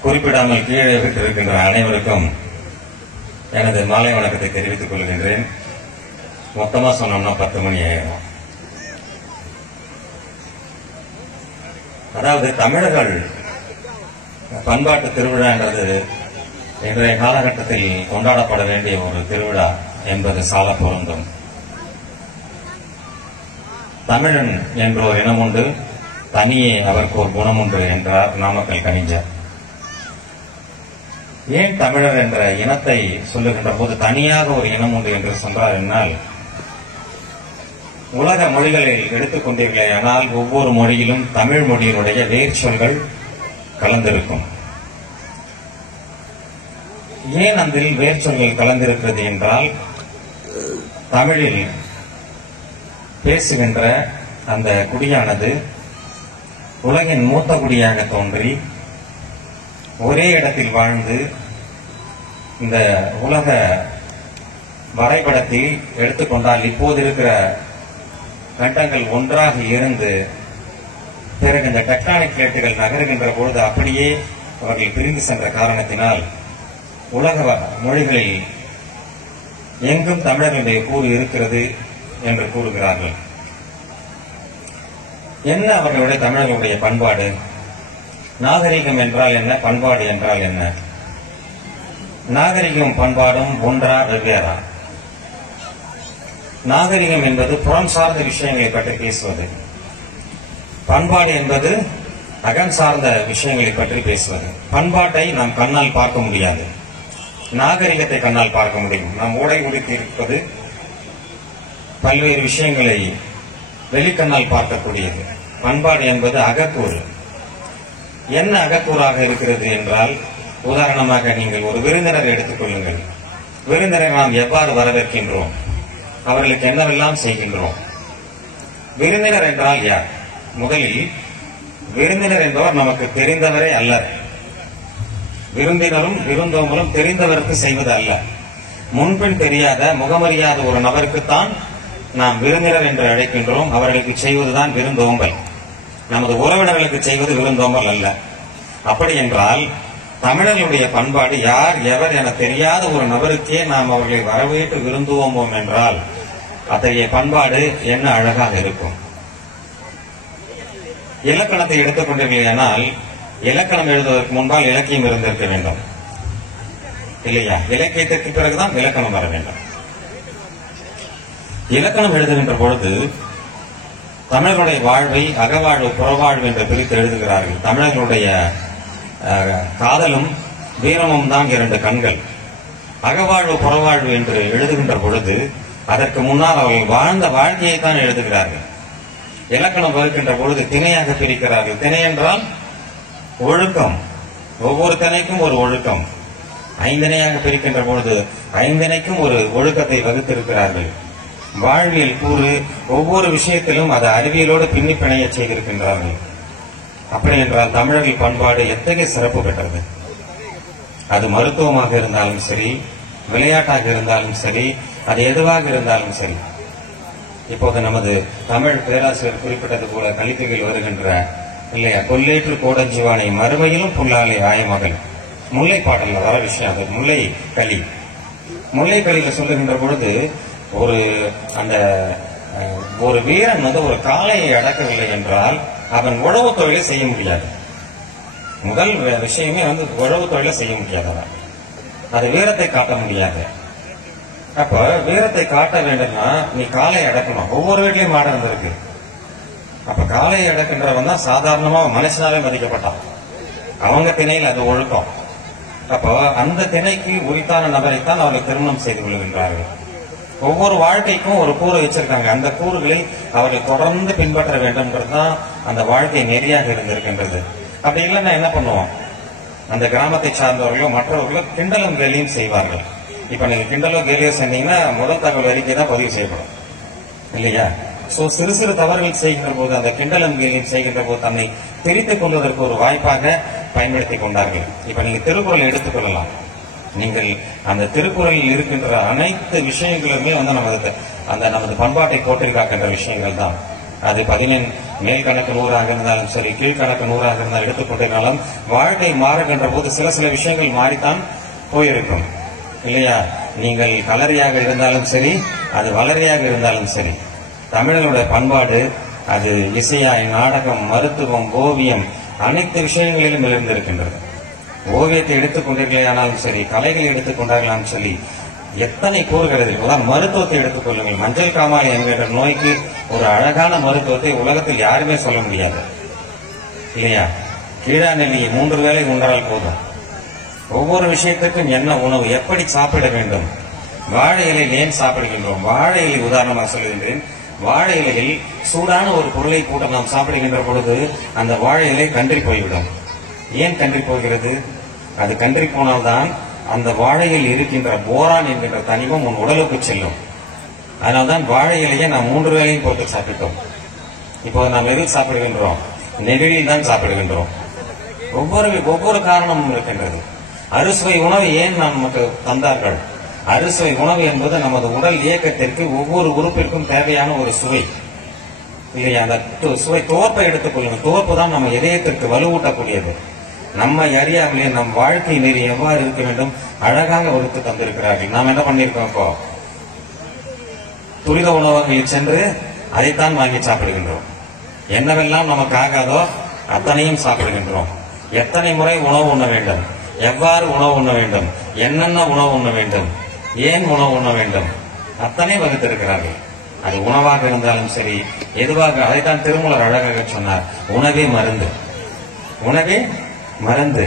குறிப்பிடாமல் கீழே விட்டிருக்கின்ற அனைவருக்கும் எனது மாலை வணக்கத்தை தெரிவித்துக் கொள்கின்றேன். மொத்தமா சொன்னோம்னா 10 மணி ஆயிரும். அதாவது தமிழர்கள் பண்பாட்டு திருவிழான்றது இன்றைய காலகட்டத்தில் கொண்டாடப்பட வேண்டிய ஒரு திருவிழா என்பது சால பொருந்தும். தமிழன் என்ற ஒரு இனம் உண்டு, தனியே அவருக்கு ஒரு குணம் உண்டு என்றார் நாமக்கல் கணிஞர். ஏன் தமிழர் என்ற இனத்தை சொல்லுகின்ற போது தனியாக ஒரு இனம் உண்டு என்று சொன்னார் என்னால், உலக மொழிகளில் எடுத்துக்கொண்டீர்களே ஆனால் ஒவ்வொரு மொழியிலும் தமிழ் மொழியினுடைய வேர் சொல்கள் கலந்திருக்கும். ஏன் அதில் வேர் சொல்கள் கலந்திருக்கிறது என்றால், தமிழில் பேசுகின்ற அந்த குடியானது உலகின் மூத்த குடியாக தோன்றி ஒரே இடத்தில் வாழ்ந்து இந்த உலக வரைபடத்தில் எடுத்துக்கொண்டால் இப்போது இருக்கிற கண்டங்கள் ஒன்றாக இருந்து பிறகு இந்த டெக்டானிக் பிளேட்டுகள் நகருகின்ற பொழுது அப்படியே அவர்கள் பிரிந்து சென்ற காரணத்தினால் உலக மொழிகளில் எங்கும் தமிழர்களுடைய கூறு இருக்கிறது என்று கூறுகிறார்கள். என்ன அவர்களுடைய தமிழர்களுடைய பண்பாடு? நாகரிகம் என்றால் என்ன, பண்பாடு என்றால் என்ன? நாகரிகம் பண்பாடும் ஒன்றா வெவ்வேறா? நாகரிகம் என்பது புறம் சார்ந்த விஷயங்களை பற்றி பேசுவது, பண்பாடு என்பது அகம் சார்ந்த விஷயங்களை பற்றி பேசுவது. பண்பாட்டை நாம் கண்ணால் பார்க்க முடியாது, நாகரிகத்தை கண்ணால் பார்க்க முடியும். நாம் உடை உடுத்தி இருப்பது பல்வேறு விஷயங்களை வெளிக்கண்ணால் பார்க்கக்கூடியது. பண்பாடு என்பது அகக்கூறு. என்ன அகக்கூறாக இருக்கிறது என்றால், உதாரணமாக நீங்கள் ஒரு விருந்தினரை எடுத்துக் கொள்ளுங்கள். விருந்தினரை நாம் எவ்வாறு வரவேற்கின்றோம், அவர்களுக்கு என்னவெல்லாம் செய்கின்றோம்? விருந்தினர் என்றால் யார்? முதலில் விருந்தினர் என்பவர் நமக்கு தெரிந்தவரே அல்ல. விருந்தினரும் விருந்தோம்பலும் தெரிந்தவருக்கு செய்வது அல்ல. முன்பின் தெரியாத முகமறியாத ஒரு நபருக்குத்தான் நாம் விருந்தினர் என்று அழைக்கின்றோம். அவர்களுக்கு செய்வதுதான் விருந்தோம்பல். நமது உறவினர்களுக்கு செய்வது விருந்தோம்பல் அல்ல. அப்படி என்றால் தமிழர்களுடைய பண்பாடு யார் எவர் என தெரியாத ஒரு நபருக்கே நாம் அவர்களை வரவேற்று விருந்துவோம் என்றால் அத்தகைய பண்பாடு என்ன அழகாக இருக்கும். இலக்கணத்தை எடுத்துக்கொண்டீர்களானால், இலக்கணம் எழுதுவதற்கு முன்பால் இலக்கியம் இருந்திருக்க வேண்டும். இல்லையா? இலக்கியத்திற்கு பிறகுதான் இலக்கணம் வர வேண்டும். இலக்கணம் எழுதுகின்ற பொழுது தமிழர்களுடைய வாழ்வை அகவாழ்வு புறவாழ்வு என்று பிரித்து எழுதுகிறார்கள். தமிழர்களுடைய காதலும் வீரமும் தான் இரண்டு கண்கள். அகவாழ்வு புறவாழ்வு என்று எழுதுகின்ற பொழுது அதற்கு முன்னால் அவர்கள் வாழ்ந்த வாழ்க்கையை தான் எழுதுகிறார்கள். இலக்கணம் வகுக்கின்ற பொழுது திணையாக பிரிக்கிறார்கள். திணை என்றால் ஒழுக்கம், ஒவ்வொரு திணைக்கும் ஒரு ஒழுக்கம். ஐந்திணையாக பிரிக்கின்ற பொழுது ஐந்திணைக்கும் ஒரு ஒழுக்கத்தை வகுத்திருக்கிறார்கள். வாழ்வியல் கூறு ஒவ்வொரு விஷயத்திலும் அது அறிவியலோடு பின்னி பிணைய செய்திருக்கின்றார்கள். அப்படி என்றால் தமிழர்கள் பண்பாடு எத்தகைய சிறப்பு பெற்றது. அது மருத்துவமாக இருந்தாலும் சரி, விளையாட்டாக இருந்தாலும் சரி, அது எதுவாக இருந்தாலும் சரி. இப்போது நமது தமிழ் பேராசிரியர் குறிப்பிட்டது போல கலிக்கையில் வருகின்ற இல்லையா, கொல்லேற்று கோடஞ்சிவானை மறுமையிலும் புல்லாலை ஆயமகள் முல்லை பாடல்ல வர விஷயம். அது முல்லை களி. முல்லை களியில சொல்லுகின்ற பொழுது ஒரு வீரன் ஒரு காளையை அடக்கவில்லை என்றால் அவன் உழவு தொழிலை செய்ய முடியாது. முதல் விஷயமே உழவு தொழிலை செய்ய முடியாது. அது வீரத்தை காட்ட முடியாது. அப்ப வீரத்தை காட்ட வேண்டும்னா நீ காளையை அடக்கணும். ஒவ்வொரு வீட்லயும் மாடு இருந்திருக்கு. அப்ப காளையை அடக்கின்றவன் தான் சாதாரணமா மனுஷனாவே மதிக்கப்பட்டான். அவங்க திணையில் அது ஒழுக்கம். அப்போ அந்த திணைக்கு உரித்தான நபரைத்தான் அவர்கள் திருமணம் செய்து கொள்கின்றார்கள். ஒவ்வொரு வாழ்க்கைக்கும் ஒரு கூறு வச்சிருக்காங்க. அந்த கூறுகளை அவர்கள் தொடர்ந்து பின்பற்ற வேண்டும்ன்றதுதான் அந்த வாழ்க்கை நெறியாக இருந்திருக்கின்றது. அப்படி இல்லைன்னா என்ன பண்ணுவோம்? அந்த கிராமத்தை சார்ந்தவர்களோ மற்றவர்களோ கிண்டலும் கேலியும் செய்வார்கள். இப்ப நீங்க கிண்டலோ கேலியோ செஞ்சீங்கன்னா முதல் தகவல் அறிக்கை தான் பதிவு செய்யப்படும் இல்லையா? சோ சிறு சிறு தவறுகள் செய்கின்ற போது அந்த கிண்டலும் கேலியும் செய்கின்ற போது தன்னை பிரித்துக் கொள்வதற்கு ஒரு வாய்ப்பாக பயன்படுத்திக் கொண்டார்கள். இப்ப நீங்க திருக்குறளை எடுத்துக்கொள்ளலாம். நீங்கள் அந்த திருக்குறளில் இருக்கின்ற அனைத்து விஷயங்களுமே நமது பண்பாட்டை போற்றில் காக்கின்ற விஷயங்கள் தான். அது 15 மேல் கணக்கு 100ஆக இருந்தாலும் சரி, கீழ்கணக்கு 100ஆக இருந்தாலும் எடுத்துக்கொண்டிருந்தாலும் வாழ்க்கை மாறுகின்ற போது சில விஷயங்கள் மாறித்தான் போயிருக்கும் இல்லையா? நீங்கள் கலரியாக இருந்தாலும் சரி, அது வளரியாக இருந்தாலும் சரி, தமிழர்களுடைய பண்பாடு அது இசையாய், நாடகம், மருத்துவம், ஓவியம் அனைத்து விஷயங்களிலும் இருந்திருக்கின்றது. ஓவியத்தை எடுத்துக்கொண்டீர்களானாலும் சரி, கலைகளை எடுத்துக்கொண்டார்களாலும் சரி, எத்தனை கூறுகிறது. மருத்துவத்தை எடுத்துக்கொள்ளுங்கள். மஞ்சள் காமாலை என்கிற நோய்க்கு ஒரு அழகான மருத்துவத்தை உலகத்தில் யாருமே சொல்ல முடியாது இல்லையா? கீழா நெல்லியை 3 வேளை உண்டால் போதும். ஒவ்வொரு விஷயத்துக்கும் என்ன உணவு, எப்படி சாப்பிட வேண்டும், வாழை இலையில் ஏன் சாப்பிடுகின்றோம்? வாழை இலை உதாரணமாக சொல்லுகின்றேன். வாழை இலையில் சூடான ஒரு பொருளை கூட நாம் சாப்பிடுகின்ற பொழுது அந்த வாழை இலை கன்றி போய்விடும். ஏன் கன்றி போகிறது? அது கன்றி போனால்தான் அந்த வாழையில் இருக்கின்ற போரான் என்கின்ற தனிமம் உன் உடலுக்கு செல்லும். அதனால்தான் வாழை இலையை நாம் 3 வேளையும் போட்டு சாப்பிட்டோம். இப்போது நாம் எதில் சாப்பிடுகின்றோம்? நெகிழியில் தான் சாப்பிடுகின்றோம். ஒவ்வொரு காரணமும் இருக்கின்றது. அறுசுவை உணவு ஏன் நமக்கு தந்தார்கள்? அறுசுவை உணவு என்பது நமது உடல் இயக்கத்திற்கு ஒவ்வொரு உறுப்பிற்கும் தேவையான ஒரு சுவை இல்லையா? அந்த சுவை தோற்பை எடுத்துக்கொள்ளுங்கள். தோற்பு தான் நம்ம இதயத்திற்கு வலுவூட்டக்கூடியது. நம்மை அறியாமலே நம் வாழ்க்கை நெறி எவ்வாறு இருக்க வேண்டும் அழகாக வகுத்து தந்திருக்கிறார்கள். நாம் என்ன பண்ணியிருக்கோம்? இப்போ துரித உணவகங்களில் சென்று அதைத்தான் வாங்கி சாப்பிடுகின்றோம். என்னவெல்லாம் நமக்கு ஆகாதோ அத்தனையும் சாப்பிடுகின்றோம். எத்தனை முறை உணவு உண்ண வேண்டும், எவ்வாறு உணவு உண்ண வேண்டும், என்னென்ன உணவு உண்ண வேண்டும், ஏன் உணவு உண்ண வேண்டும், அத்தனை வகுத்திருக்கிறார்கள். அது உணவாக இருந்தாலும் சரி, எதுவாக. அதைத்தான் திருமூலர் அழகாக சொன்னார், உணவே மருந்து. உணவே மருந்து.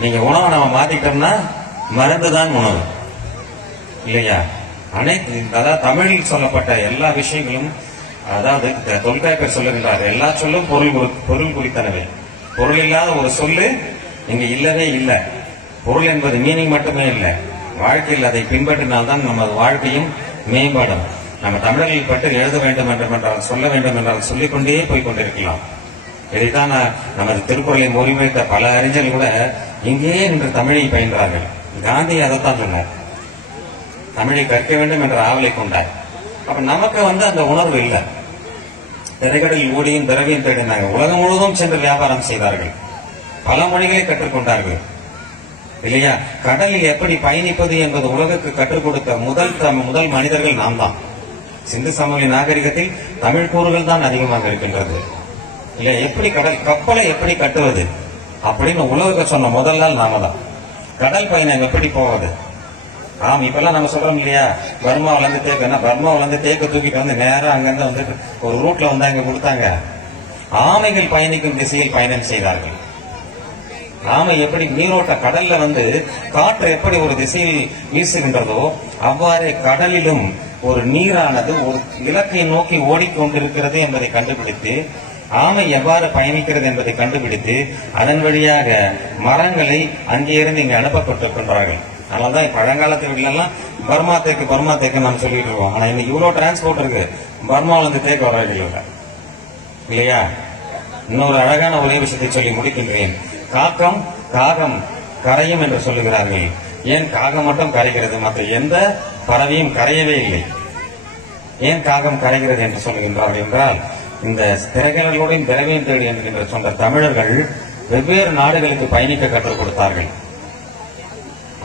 நீங்க உணவை நம்ம மாத்திட்டோம்னா மருந்து தான் உணவு இல்லையா? அதாவது தமிழில் சொல்லப்பட்ட எல்லா விஷயங்களும், அதாவது தொல்காப்பியர் சொல்லுகின்றார், எல்லா சொல்லும் பொருள் குறித்தனவே. பொருள் இல்லாத ஒரு சொல்லு இங்க இல்லவே இல்லை. பொருள் என்பது மீனிங் மட்டுமே இல்லை, வாழ்க்கையில் அதை பின்பற்றினால்தான் நமது வாழ்க்கையும் மேம்படும். நம்ம தமிழர்கள் பற்றி எழுத வேண்டும் என்றால், சொல்ல வேண்டும் என்றால் சொல்லிக்கொண்டே போய் கொண்டிருக்கலாம். இதைத்தான் நமது திருக்குறளை மொழிபெயர்த்த பல அறிஞர்கள் கூட இங்கேயே நின்று தமிழை பயின்றார்கள். காந்தி அதைத்தான் சொன்னார், தமிழை கற்க வேண்டும் என்ற ஆவலை கொண்டார். அப்ப நமக்கு அந்த உணர்வு இல்லை. திரைக்கடலில் ஓடியும் திரவியம் தேடினாங்க. உலகம் முழுவதும் சென்று வியாபாரம் செய்தார்கள். பல மொழிகளை கற்றுக்கொண்டார்கள் இல்லையா? கடலில் எப்படி பயணிப்பது என்பது உலகுக்கு கற்றுக் கொடுத்த முதல் மனிதர்கள் நாம் தான். சிந்து சமவெளி நாகரிகத்தில் தமிழ் கூறுகள் தான் அதிகமாக இருக்கின்றது இல்ல? எப்படி கப்பலை எப்படி கட்டுவது அப்படின்னு உலக சொன்ன முதல் நாள் நாம தான். கடல் பயணம் எப்படி போவது, ஆமா, இப்பெல்லாம் நம்ம சொல்றோம் இல்லையா, பர்மாவில இருந்து தேக்கு, பர்மாவில இருந்து தேக்க தூக்கிட்டு வந்து நேரம் அங்கிருந்து வந்து ஒரு ரூட்ல வந்து அங்க கொடுத்தாங்க. ஆமைகள் பயணிக்கும் திசையில் பயணம் செய்தார்கள். ஆமை எப்படி நீரோட்ட கடல்ல வந்து காற்று எப்படி ஒரு திசையில் வீசுகின்றதோ அவ்வாறே கடலிலும் ஒரு நீரானது ஒரு இலக்கை நோக்கி ஓடிக்கொண்டிருக்கிறது என்பதை கண்டுபிடித்து, ஆமை எவ்வாறு பயணிக்கிறது என்பதை கண்டுபிடித்து அதன் வழியாக மரங்களை அங்கே இருந்து இங்கு அனுப்பப்பட்டிருக்கின்றார்கள். அதனாலதான் பழங்காலத்து வீடுலாம் பர்மா தேக்கு நம்ம சொல்லிட்டு இருக்கோம். ஆனா இன்னைக்கு இவ்வளவு டிரான்ஸ்போர்ட் இருக்கு, பர்மாவில இருந்து தேக்க வர இல்லையா? இன்னொரு அழகான ஒரே விஷயத்தை சொல்லி முடிக்கின்றேன். காகம் கரையும் என்று சொல்லுகிறார்கள். ஏன் காகம் மட்டும் கரைகிறது, மற்ற எந்த பறவையும் கரையவே இல்லை? ஏன் காகம் கரைகிறது என்று சொல்லுகின்றார்கள் என்றால், இந்த திரைகளோடையும் திரவியம் தேடி என்கின்ற சொன்ன தமிழர்கள் வெவ்வேறு நாடுகளுக்கு பயணிக்க கற்றுக் கொடுத்தார்கள்.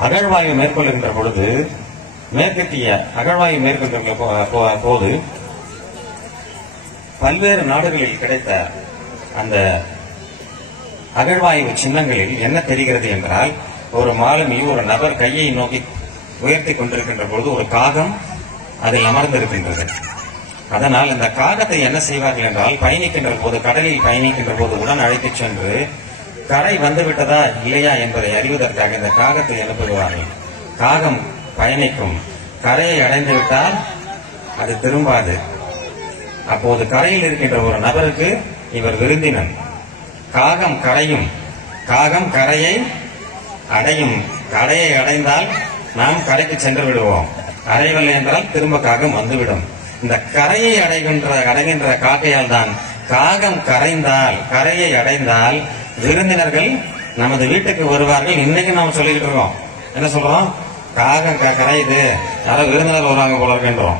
அகழ்வாய்வு மேற்கொள்கின்ற பொழுது, மேற்கத்திய அகழ்வாய்வு மேற்கொள்கின்ற போது பல்வேறு நாடுகளில் கிடைத்த அந்த அகழ்வாய்வு சின்னங்களில் என்ன தெரிகிறது என்றால், ஒரு மாலுமி ஒரு நபர் கையை நோக்கி உயர்த்தி கொண்டிருக்கின்ற பொழுது ஒரு காகம் அதில் அமர்ந்திருக்கின்றது. அதனால் இந்த காகத்தை என்ன செய்வார்கள் என்றால், பயணிக்கின்ற போது, கடலில் பயணிக்கின்ற போது உடன் அழைத்துச் சென்று கரை வந்துவிட்டதா இல்லையா என்பதை அறிவதற்காக இந்த காகத்தை அனுப்புகிறார்கள். காகம் பயணிக்கும், கரையை அடைந்து விட்டால் அது திரும்பாது. அப்போது கரையில் இருக்கின்ற ஒரு நபருக்கு இவர் விருந்தினன். காகம் கரையும், காகம் கரையை அடையும். கரையை அடைந்தால் நாம் கரைக்கு சென்று விடுவோம், அடையவில்லை என்றால் திரும்ப காகம் வந்துவிடும். இந்த கரையை அடைகின்ற காக்கையால் தான் காகம் கரைந்தால், கரையை அடைந்தால் விருந்தினர்கள் நமது வீட்டுக்கு வருவார்கள். இன்னைக்கு நாம சொல்லிக்கிட்டு இருக்கோம், என்ன சொல்றோம், காகம் கரையுது, யாராவது விருந்தினர் வருவாங்க போல இருக்கின்றோம்.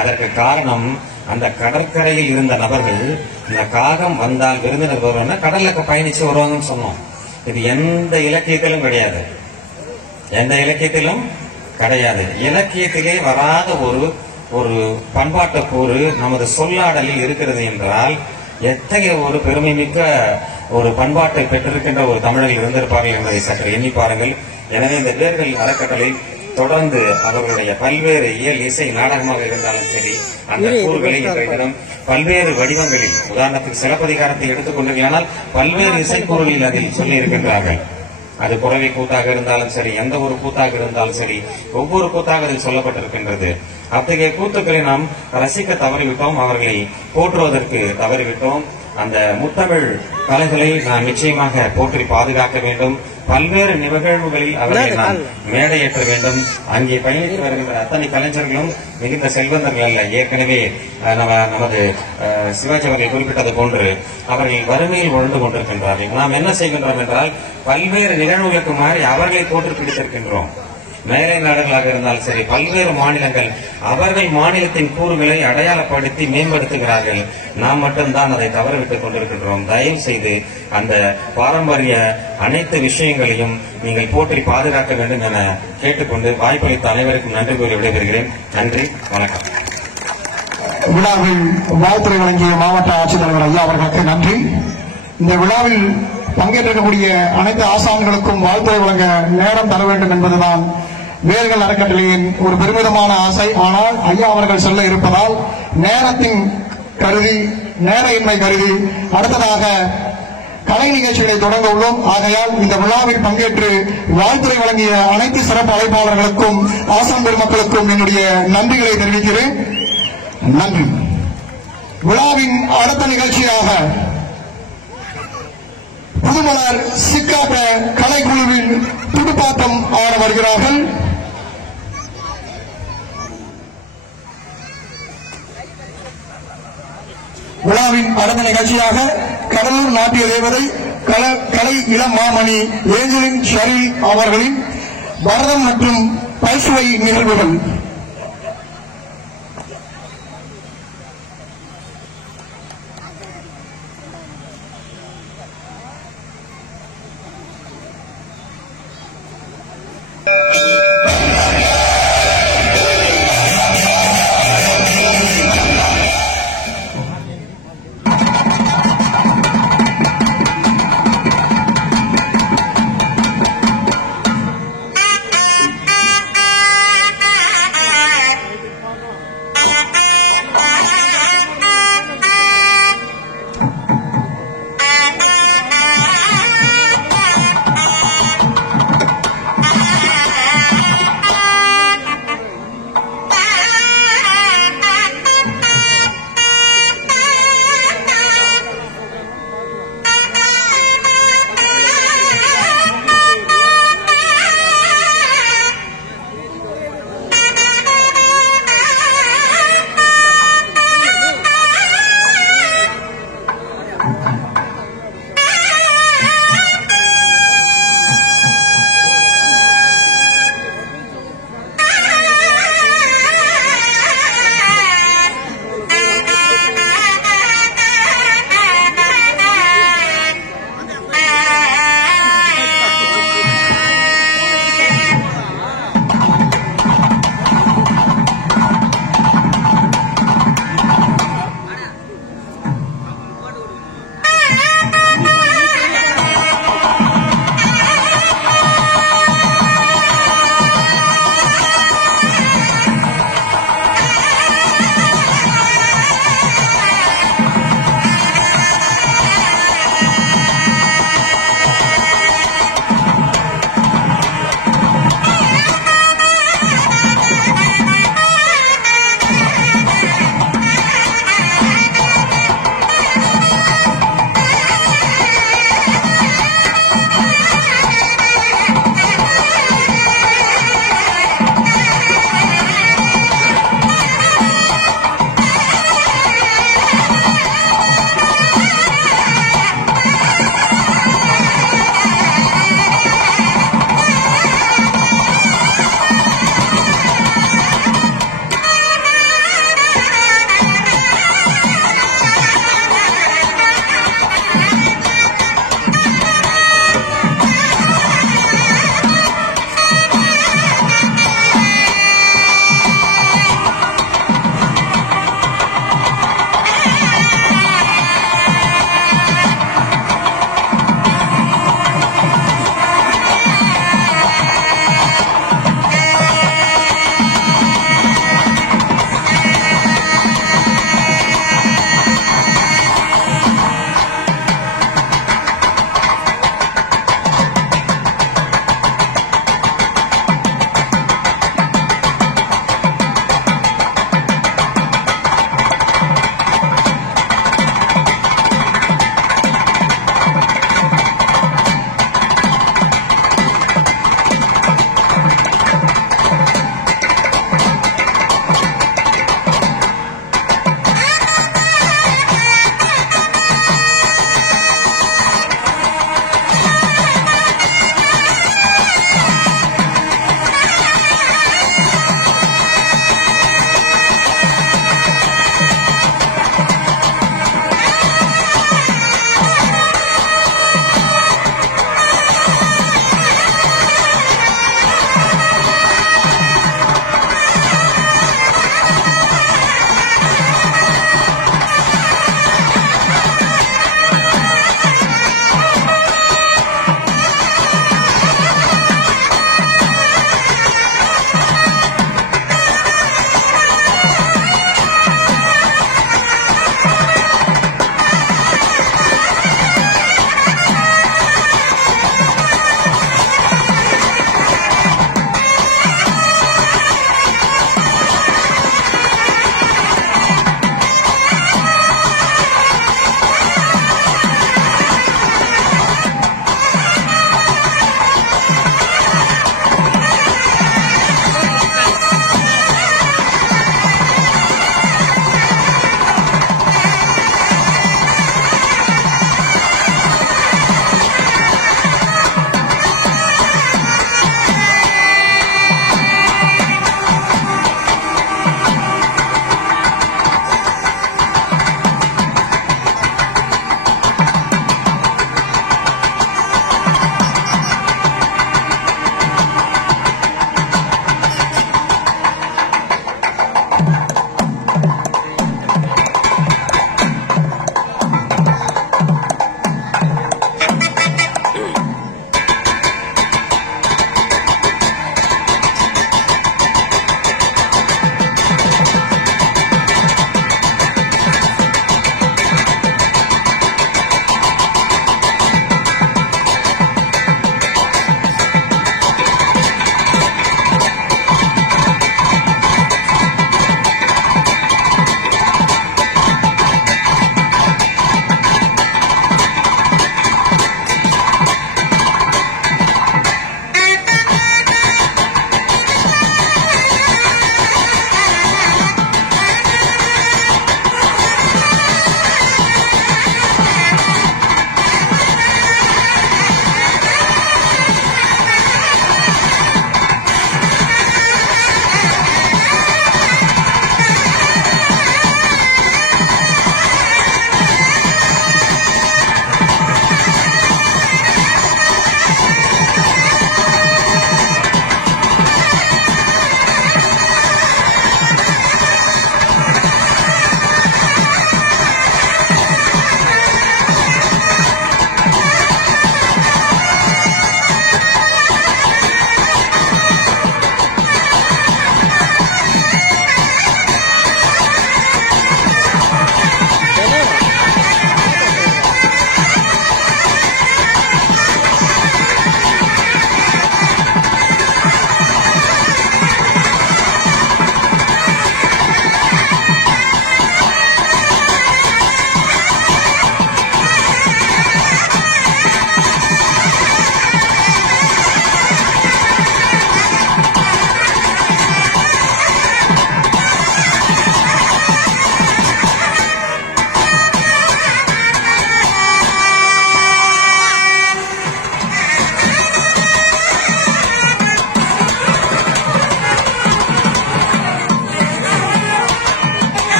அதற்கு காரணம், அந்த கடற்கரையில் இருந்த நபர்கள் இந்த காகம் வந்தால் விருந்தினர் வருவாங்க, கடலுக்கு பயணிச்சு வருவாங்கன்னு சொன்னோம். இது எந்த இலக்கியத்திலும் கிடையாது, எந்த இலக்கியத்திலும் கிடையாது. இலக்கியத்திலே வராத ஒரு பண்பாட்டு கூறு நமது சொல்லாடலில் இருக்கிறது என்றால், எத்தகைய ஒரு பெருமை மிக்க ஒரு பண்பாட்டை பெற்றிருக்கின்ற ஒரு தமிழர்கள் இருந்திருப்பார்கள் என்பதை சற்று எண்ணி பாருங்கள். எனவே இந்த பேர்கள் அறக்கட்டளை தொடர்ந்து அவர்களுடைய பல்வேறு இயல் இசை நாடகமாக இருந்தாலும் சரி, அந்த கூறுகளை இன்றைய பல்வேறு வடிவங்களில், உதாரணத்துக்கு சிலப்பதிகாரத்தை எடுத்துக்கொண்டீர்களானால் பல்வேறு இசைக்கூறுகளில் அதில் சொல்லி இருக்கின்றார்கள். அது புறவை கூத்தாக இருந்தாலும் சரி, எந்த ஒரு கூத்தாக இருந்தாலும் சரி, ஒவ்வொரு கூத்தாக அதில் சொல்லப்பட்டிருக்கின்றது. அத்தகைய கூத்துக்களை நாம் ரசிக்க தவறிவிட்டோம், அவர்களை போற்றுவதற்கு தவறிவிட்டோம். அந்த முத்தமிழ் கலைகளை நாம் நிச்சயமாக போற்றி பாதுகாக்க வேண்டும். பல்வேறு நிகழ்வுகளில் அவர்களை நாம் மேடையேற்ற வேண்டும். அங்கே பயணித்து வருகின்ற அத்தனை கலைஞர்களும் மிகுந்த செல்வந்தர்கள் அல்ல. ஏற்கனவே நமது சிவாஜி அவர்கள் குறிப்பிட்டது போன்று அவர்கள் வறுமையில் உழந்து கொண்டிருக்கின்றார்கள். நாம் என்ன செய்கின்றோம் என்றால், பல்வேறு நிகழ்வுகளுக்கு மாறி அவர்களை தோற்று பிடித்திருக்கின்றோம். மேலை நாடுகளாக இருந்தாலும் சரி, பல்வேறு மாநிலங்கள் அவர்கள் மாநிலத்தின் கூறுகளை அடையாளப்படுத்தி மேம்படுத்துகிறார்கள். நாம் மட்டும்தான் அதை தவறவிட்டுக் கொண்டிருக்கின்றோம். தயவு செய்து அந்த பாரம்பரிய அனைத்து விஷயங்களையும் நீங்கள் போற்றி பாதுகாக்க வேண்டும் என கேட்டுக்கொண்டு வாய்ப்பளித்த அனைவருக்கும் நன்றி கூறி விடைபெறுகிறேன். நன்றி, வணக்கம். விழாவில் வாழ்த்துறை வழங்கிய மாவட்ட ஆட்சித்தலைவர் ஐயா அவர்களுக்கு நன்றி. இந்த விழாவில் பங்கேற்றிருக்கக்கூடிய அனைத்து ஆசான்களுக்கும் வாழ்த்துறை வழங்க நேரம் தர வேண்டும் என்பதுதான் வேர்கள் அறக்கட்டளையின் ஒரு பெருமிதமான ஆசை. ஆனால் ஐயா அவர்கள் சொல்ல இருப்பதால் நேரயின்மை கருதி அடுத்ததாக கலை நிகழ்ச்சிகளை தொடங்க உள்ளோம். ஆகையால் இந்த விழாவில் பங்கேற்று வாழ்த்துறை வழங்கிய அனைத்து சிறப்பு அழைப்பாளர்களுக்கும் ஆசான் பெருமக்களுக்கும் என்னுடைய நன்றிகளை தெரிவிக்கிறேன். நன்றி. விழாவின் அடுத்த நிகழ்ச்சியாக புதுமலர் சிக்காட்ட கலைக்குழுவின் துடுப்பாட்டம் ஆட வருகிறார்கள். விழாவின் அடுத்த நிகழ்ச்சியாக கடலூர் நாட்டிய தேவதை கலை இளம் மாமணி ஏஞ்சலின் ஷரீல் அவர்களின் பரதம் மற்றும் பல்சுவை நிகழ்வுகள்.